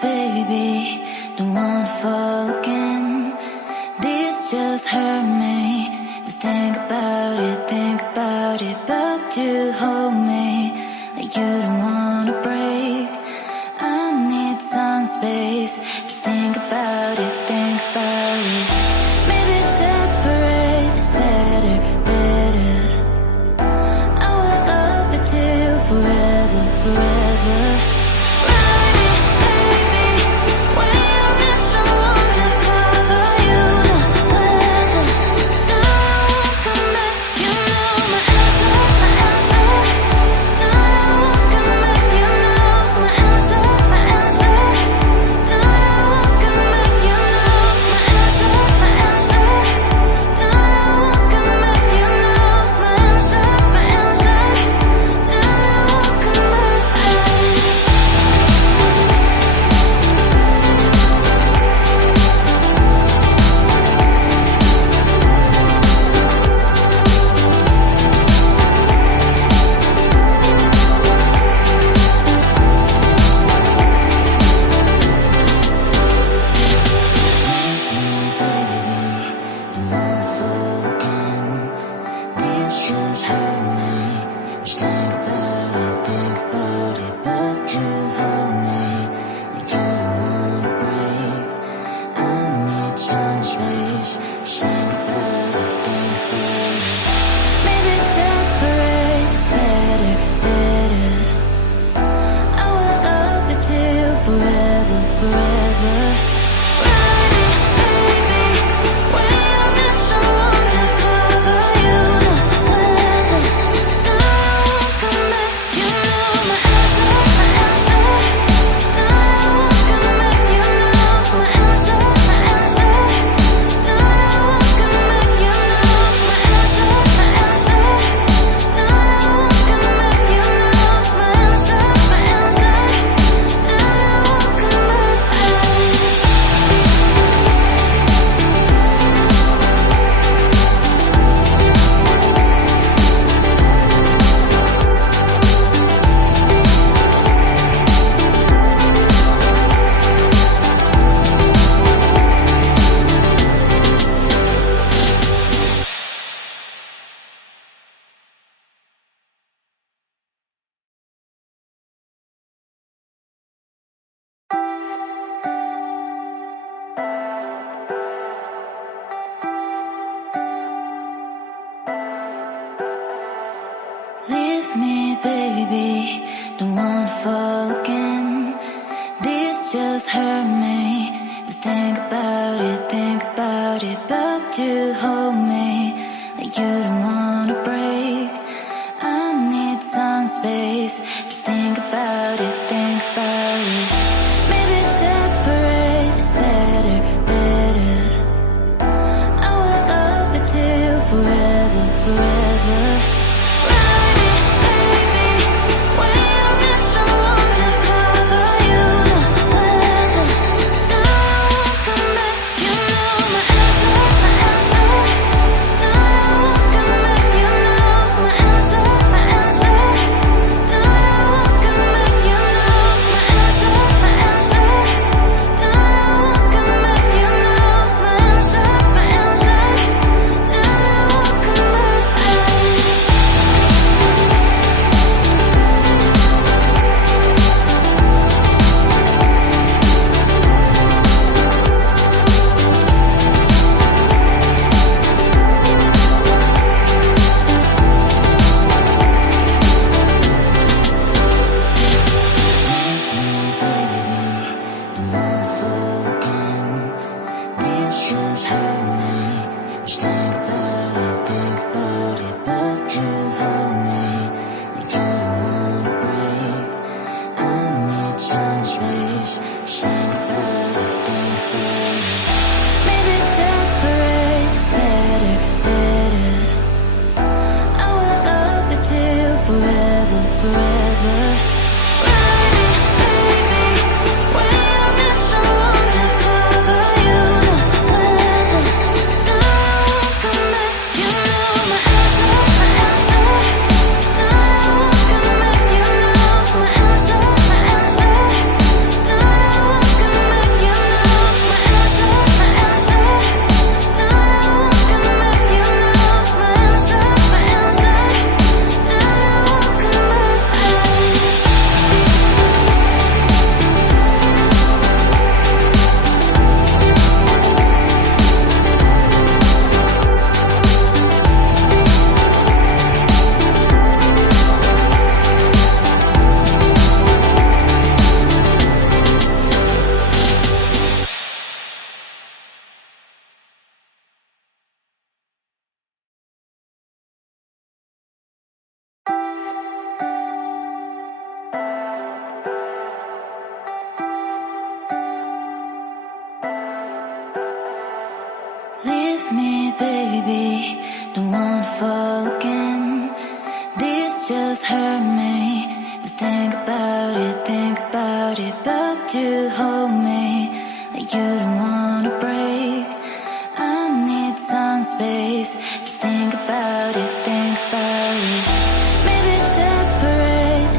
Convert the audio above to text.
baby, don't wanna fall again. This just hurt me. Just think about it, but you hold me like you don't wanna break. I need some space. Just think about it, maybe separate is better, better. I will love you till forever, forever. Leave me, baby, don't wanna fall again. This just hurt me. Just think about it, but you hold me like you don't wanna break. I need some space. Just think about it, maybe separate is better, better. I will love you till forever, forever. me, baby, don't wanna fall again. This just hurt me. Just think about it, but you hold me like you don't wanna break. I need some space, just think about